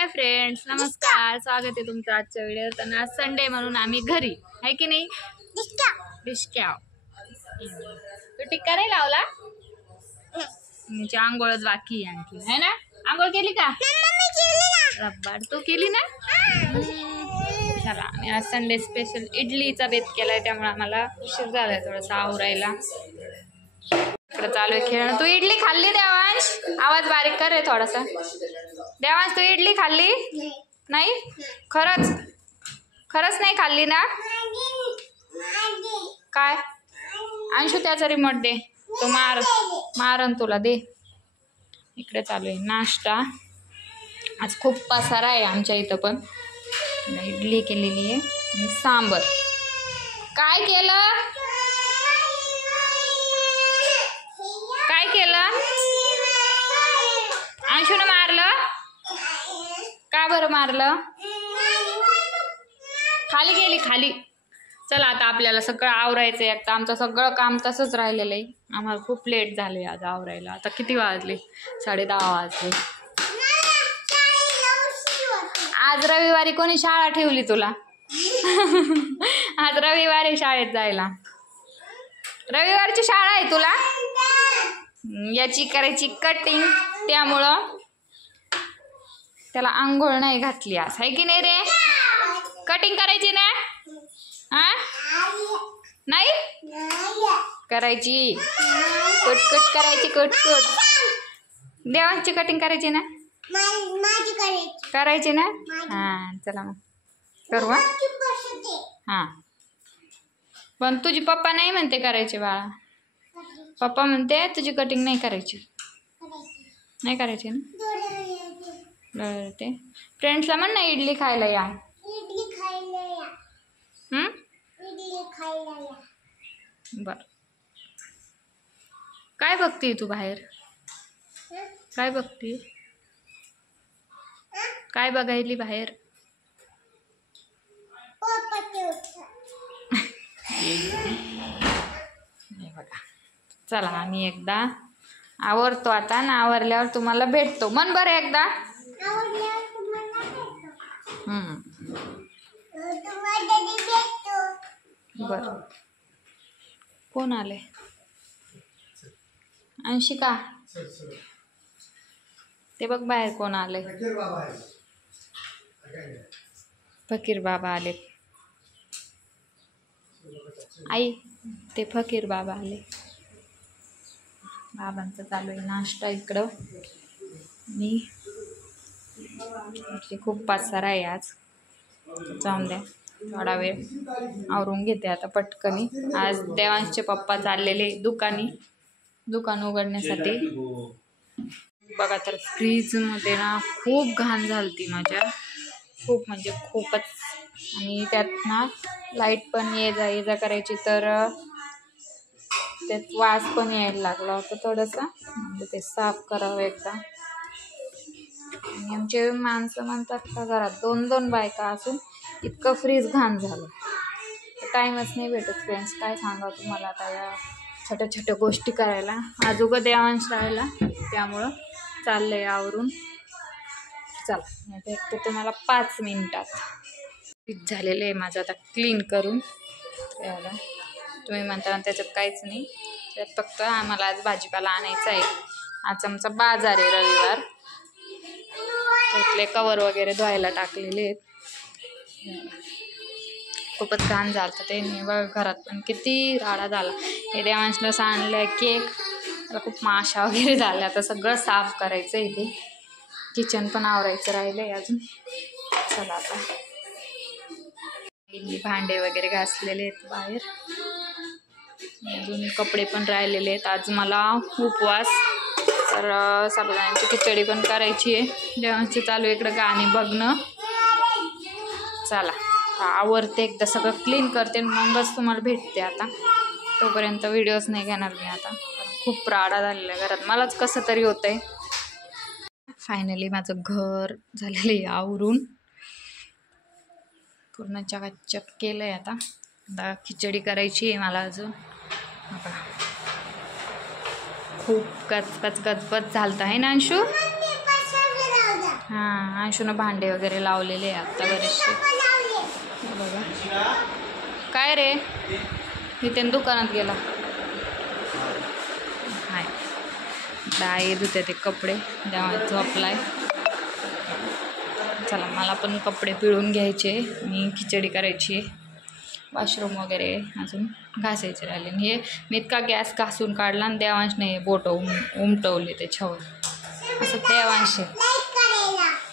Hi friends, नमस्कार. स्वागत आहे तुमचं आजच्या व्हिडिओत. आणि आज संडे म्हणून आम्ही घरी आहे की नाही. डिस्क्या तू टिक्का नाही लावला. म्हणजे आंघोळच बाकी आहे आणखी, है ना. आंघोळ केली का रब्बार? तू केली ना. चला, आणि आज संडे स्पेशल इडलीचा बेत केलाय, त्यामुळे आम्हाला उशीर झालाय थोडासा आवरायला. चालू आहे खेळणं. तू इडली खाल्ली देवांश? आवाज बारीक कर रे थोडासा. देवांश, तू इडली खाल्ली नाही? खरंच नाही खाल्ली ना? काय अंशू, त्याचा रिमोट दे. तो मारन तुला. दे. इकडे चालू आहे नाश्ता. आज खूप पसारा आहे आमच्या इथं, पण इडली केलेली आहे आणि सांबर. काय केलं? काय केलं? अंशूनं मारलं का? बरं मारलं? खाली गेली खाली. चला, आता आपल्याला सगळं आवरायचं आहे. आता आमचं सगळं काम तसंच राहिलेलं आहे. आम्हाला खूप लेट झाले आज आवरायला. आता किती वाजले? 10:30 वाजले. आज रविवारी कोणी शाळा ठेवली तुला? आज रविवारी शाळेत जायला. रविवारची शाळा आहे तुला. याची करायची कटिंग, त्यामुळं त्याला आंघोळ नाही घातली आज, आहे की नाही रे? कटिंग करायची ना? हा, नाही करायची. कटकट करायची, कटकट. देवांची कटिंग करायची ना? करायची ना? हा, चला मग करू. हा, पण तुझी पप्पा नाही म्हणते करायचे बाळा. पप्पा म्हणते तुझी कटिंग नाही करायची. नाही करायची ना? ते फ्रेंड्सला म्हण ना इडली खायला या. बर. काय बघती तू बाहेर? काय बघती? काय बघायली बाहेर? बघा. चला, आम्ही एकदा आवरतो आता ना. आवरल्यावर तुम्हाला भेटतो. मन बरं एकदा. बर. कोण आले? अंशिका, ते बघ बाहेर कोण आले. फकीर बाबा आले. आई, ते फकीर बाबा आले. बाबांचं चालू आहे नाश्ता इकडं. मी खूप पसारा आहे आज. जाऊन द्या, थोडा वेळ आवरून घेते आता पटकनी. आज देवांशचे पप्पा चाललेले दुकान उघडण्यासाठी. बघा, तर फ्रीजमध्ये ना खूप घाण झालती माझ्या, खूप म्हणजे खूपच. आणि त्यात ना लाईट पण ये जा करायची, तर त्यात वास पण यायला लागला होता थोडासा. म्हणजे ते साफ करावं एकदा. आणि आमचे माणसं म्हणतात का घरात 2-2 बायका असून इतकं फ्रीज घाण झालं. टाईमच नाही भेटत फ्रेंड्स. काय सांगा तुम्हाला आता या छोट्या छोट्या गोष्टी करायला. आज उगा देवांश राहिला, त्यामुळं चाललंय आवरून. चला, भेटते तुम्हाला 5 मिनिटात. फ्रीज झालेलं आहे माझं आता क्लीन करून. त्याला तुम्ही म्हणता त्याच्यात काहीच नाही. त्यात फक्त आम्हाला आज भाजीपाला आणायचा आहे. आज आमचा बाजार आहे, रविवार. त्यातले कवर वगैरे धुवायला टाकलेले आहेत. खूपच घाण झालं ते. घरात पण किती राडा झाला. हे देवांशला सांडलं केक. त्याला खूप माशा वगैरे झाल्या. आता सगळं साफ करायचं आहे. ते किचन पण आवरायचं राहिलं आहे अजून. चला, आता भांडे वगैरे घासलेले आहेत बाहेर. अजून कपडे पण राहिलेले आहेत. आज मला उपवास, तर साबुदाण्याची खिचडी पण करायची आहे. देवांची चालू इकडं गाणी बघणं. चला, आवरते एकदा, सगळं क्लीन करते, मगच तुम्हाला भेटते. आता तोपर्यंत व्हिडिओज नाही घेणार मी आता, खूप राडा झालेला आहे घरात. मलाच कसं तरी होतंय. फायनली माझं घर झालेलं आहे आवरून. पूर्ण चकाचक केलं आहे. आता खिचडी करायची आहे मला अजून. खूप गचपच झालतं आहे ना अंशू? हां, अंशूनं भांडे वगैरे लावलेले आता बरेचसे. बघा काय रे, नितीन दुकानात गेला. हाय डाय धुते ते कपडे जेव्हा झोपलाय. चला मला पण कपडे पिळून घ्यायचे, मी खिचडी करायची, वॉशरूम वगैरे अजून घासायचे राहिले. हे मी इतका गॅस घासून काढला आणि देवांशने बोट उमटवले त्याच्यावर, असं देवांश.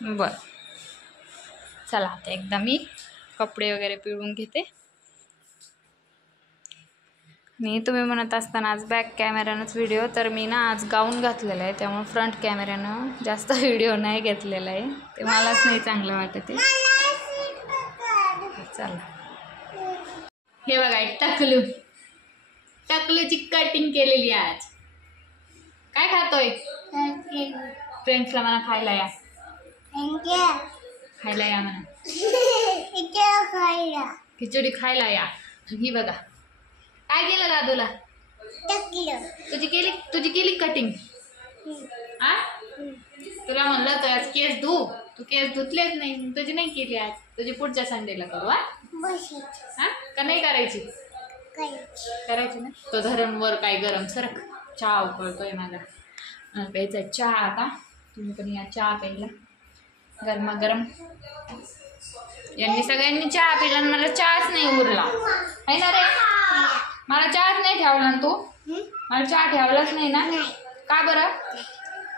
बरं चला आता एकदा मी कपडे वगैरे पिळून घेते. मी तुम्ही म्हणत असताना आज बॅक कॅमेऱ्यानंच व्हिडिओ, तर मी ना आज गाऊन घातलेला आहे त्यामुळे फ्रंट कॅमेऱ्यानं जास्त व्हिडिओ नाही घेतलेला आहे, ते मलाच नाही चांगलं वाटत आहे. चला हे बघा टकलूची कटिंग केलेली आज. काय खातोय? फ्रेंड्सला म्हणा खायला या, खायला या म्हणा, खिचडी खायला या. ही बघा काय केलं दादूला, तुझी केली कटिंग. हा तुला म्हणलं तर आज केस धू, तू केस धुतलेच नाही, तुझी नाही केली आज, तुझी पुढच्या संडेला करू. हा का नाही करायची? करायची ना. तो धरण वर काय गरम सरक, चहा उकळतोय माझा, प्यायचा चहा. आता तुम्ही पण या चहा प्यायला गरमागरम. यांनी सगळ्यांनी चहा पिला आणि मला चहाच नाही उरला आहे ना रे. मला चहाच नाही ठेवला ना तू, मला चहा ठेवलाच नाही ना. का बरं?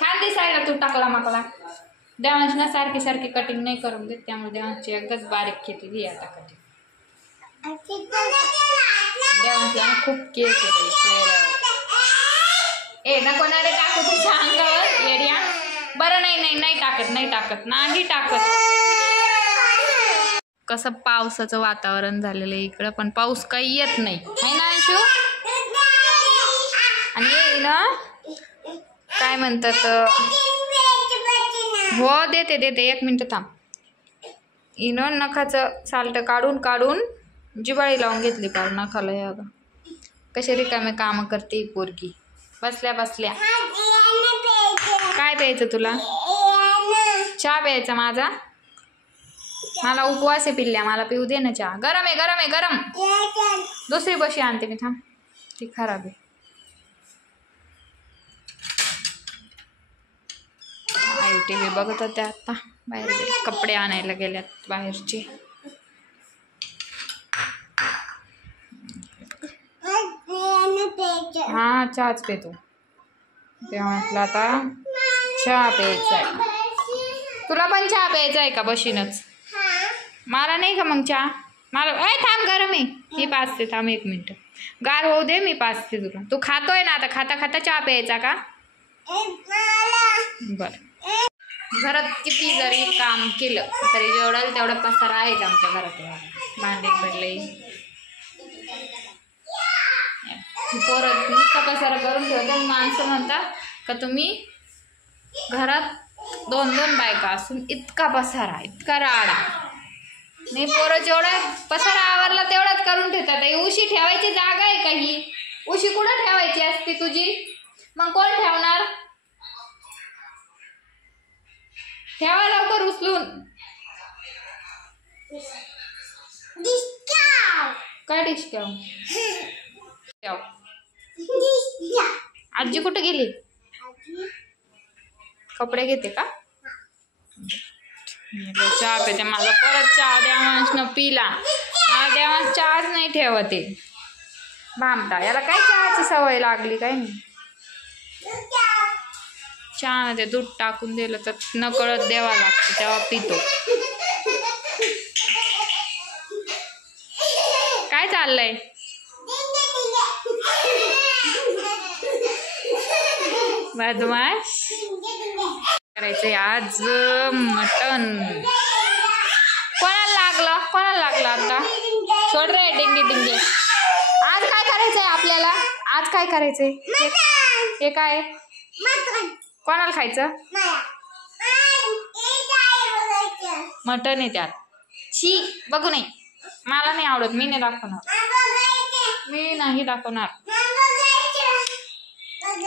छान दिसायला तू टाकला माकला. देवांश ना सारखी सारखी कटिंग नाही करून देत, त्यामुळे देवांशची एकच बारीक घेतली आता कटिंग. देवांशला खूप केस येते चेहऱ्यावर. ए नको ना रे टाकू तुझ्या अंगावर येड्या. बरं नाही टाकत. कसं पावसाचं वातावरण झालेलं आहे इकडं, पण पाऊस काही येत नाही आहे ना अंशू. आणि ना काय म्हणतात, हो देते 1 मिनिट थांब. इनं नखाचं साल्ट काढून जिबाळी लावून घेतली पार नखाला. या कशी रिकामे कामं करते पोरगी बसल्या. काय प्यायचं तुला? चहा प्यायचा माझा? मला उपवास आहे पिल्ल्या, मला पिऊ दे ना चहा. गरम आहे. दुसरी बशी आणते मी थांब, ती खराब आहे. आई TV बघत होते, आता बाहेर गेले, कपडे आणायला गेल्यात बाहेरचे. हा चहाच पेतो तेव्हा म्हटलं आता चहा प्यायचा आहे. तुला पण चहा प्यायचा आहे का? बशीनच. मला नाही का मग चहा? मला थांब गरम आहे, मी पाचते थांब 1 मिनिट. गार होऊ दे, मी पाचते तुला. तू खातोय ना आता, खाता चहा प्यायचा का? बर. घरात किती जरी काम केलं तरी जेवढा पसारा आहे आमच्या घरात. भांडे पडले, परत नुसता पसारा करून ठेवतो. माणसं म्हणतात का तुम्ही घरात 2 बायका असून इतका पसारा, इतका राडा. नाही पोरं जेवढा पसारा आवरला तेवढाच करून ठेवतात. उशी ठेवायची जागा आहे का? ही उशी कुठं ठेवायची असते तुझी? मग कोण ठेवणार? ठेवा लवकर उचलून. काय डिस्काव? आजी कुठे गेली? कपडे घेते का? चहा पेते. मला परत चहा देवांशनं पिला. मला देवांश चहाच नाही ठेवते भामटा. याला काय चहाची सवय लागली काय नाही. चहा ते दूध टाकून दिलं तर नकळत द्यावा लागतं, तेव्हा पितो. काय चाललंय? बदमाश करायचंय आज मटन. कोणाला लागलं आता? सोड रे डिंगे. आज काय करायचंय आपल्याला? आज काय करायचंय? हे काय? कोणाला खायचं? मटन आहे त्यात. छी बघू नाही, मला नाही आवडत. मी नाही दाखवणार.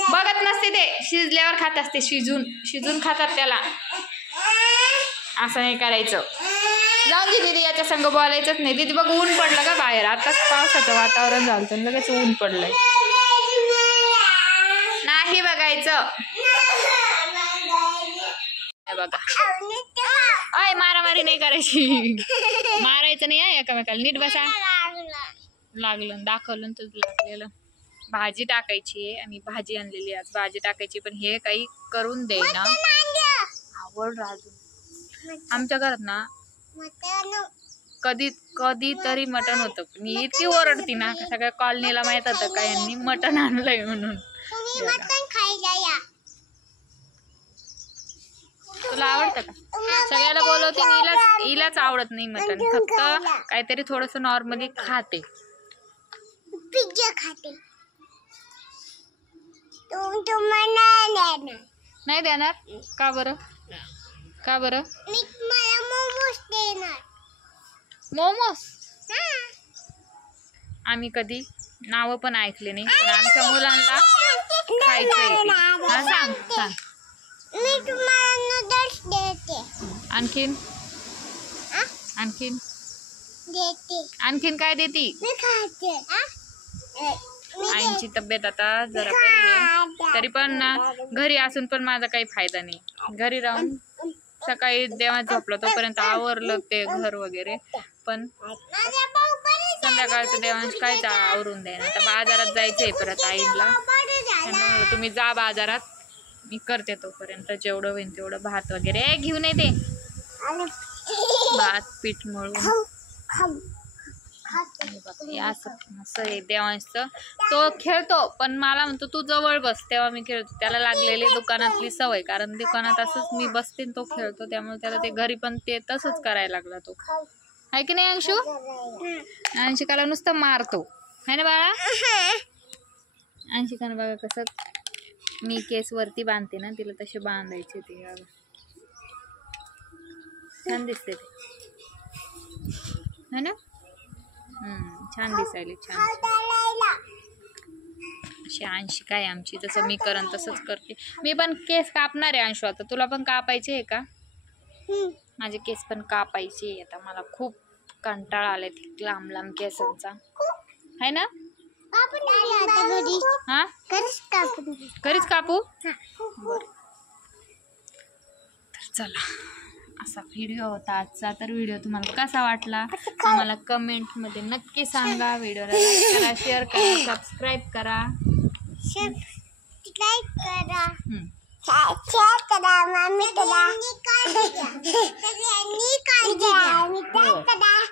बघत नसते ते, शिजल्यावर खात असते. शिजून खातात त्याला. असं नाही करायचं. जाऊन दे दीदी, याच्या संग बोलायचंच नाही. दीदी बघ ऊन पडलं का बाहेर, आताच पावसाचं वातावरण झालं तर लगेच ऊन पडलंय. नाही बघायचं. बघा अय मारामारी नाही करायची. मारायचं नाही आहे एकामेकाला. नीट बसा. लागलं दाखवलं तर लागलेलं. भाजी टाकायची आहे आणि भाजी आणलेली आज भाजी टाकायची, पण हे काही करून दे ना. आवड राजू आमच्या घरात ना कधी कधी तरी मटण होतं. मी इतकी ओरडती ना, सगळ्या कॉलनीला माहित होतं का यांनी मटण आणलंय म्हणून. तुला आवडतं का? सगळ्याला बोलवते, हिलाच आवडत नाही मटण. फक्त काहीतरी थोडस नॉर्मली खाते. पिझ्झा खाते. नाही देणार का बरं? का बरं? मला मोमोज देणार. मोमोज आम्ही कधी नाव पण ऐकले नाही, पण आमच्या मुलांना खायचंय. हा सांग सांग. मी तुम्हाला नूडल्स देते. आणखीन आणखीन देते. आणखीन काय देती? मी खाते. आईची तब्येत आता जरा बरी आहे, तरी पण ना घरी असून पण माझा काही फायदा नाही. घरी राहून सकाळी देवात झोपलं तोपर्यंत आवरलं ते घर वगैरे, पण संध्याकाळचं देवांश काय आवरून देणार. आता बाजारात जायचंय परत आईला. तुम्ही जा बाजारात, मी करते तोपर्यंत जेवढं होईल तेवढं. भात वगैरे घेऊन येते. भात पीठ मळून असं आहे देवांशचं. तो खेळतो पण मला म्हणतो तू जवळ बस, तेव्हा मी खेळतो. त्याला लागलेली दुकानातली सवय, कारण दुकानात असंच मी बसते तो खेळतो, त्यामुळे त्याला ते घरी पण ते तसंच करायला लागला. तो आहे की नाही अंशू? अंशिकाला नुसतं मारतो है ना बाळा? अंशिकानं बघा कसं मी केस वरती बांधते ना, तिला तसे बांधायचे. ते छान दिसते ते है ना? छान दिसायले. छान अशी अंशिका आहे आमची. जसं मी करन तसंच करते. मी पण केस कापणार आहे अंशू. आता तुला पण कापायचे आहे का? माझे केस पण कापायचे. आता मला खूप कंटाळा आलाय लांब लांब केसांचा, है ना? हा घरीच कापू. बरं चला, असा व्हिडिओ होता आजचा. तर व्हिडिओ तुम्हाला कसा वाटला आम्हाला कमेंटमध्ये नक्की सांगा. व्हिडिओला लाईक करा, शेअर करा, सबस्क्राईब करा.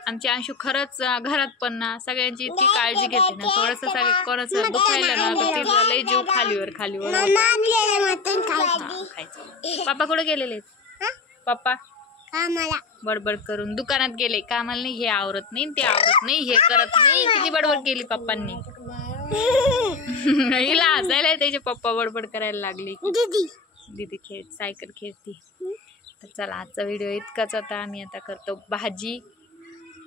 आमची अंशू खरंच घरात पण ना सगळ्यांची इतकी काळजी घेते ना. थोडंसं सगळं कोणाचं दुखायला ना तर तिला लय जीव खालीवर खायचं. पप्पा कुठे गेलेले? पप्पा बडबड करून दुकानात गेले. कामाला नाही, हे आवरत नाही, ते आवरत नाही, हे करत नाही. किती बडबड केली पप्पांनी. हिला हसायला त्याचे पप्पा बडबड करायला लागली. दीदी सायकल खेळती. तर चला, आजचा व्हिडिओ इतकाच होता. आम्ही आता करतो भाजी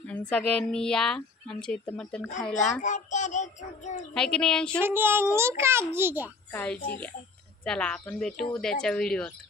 आणि सगळ्यांनी या आमच्या इथं मटण खायला, आहे की नाही अंशू? काळजी घ्या. चला, आपण भेटू उद्याच्या व्हिडिओत.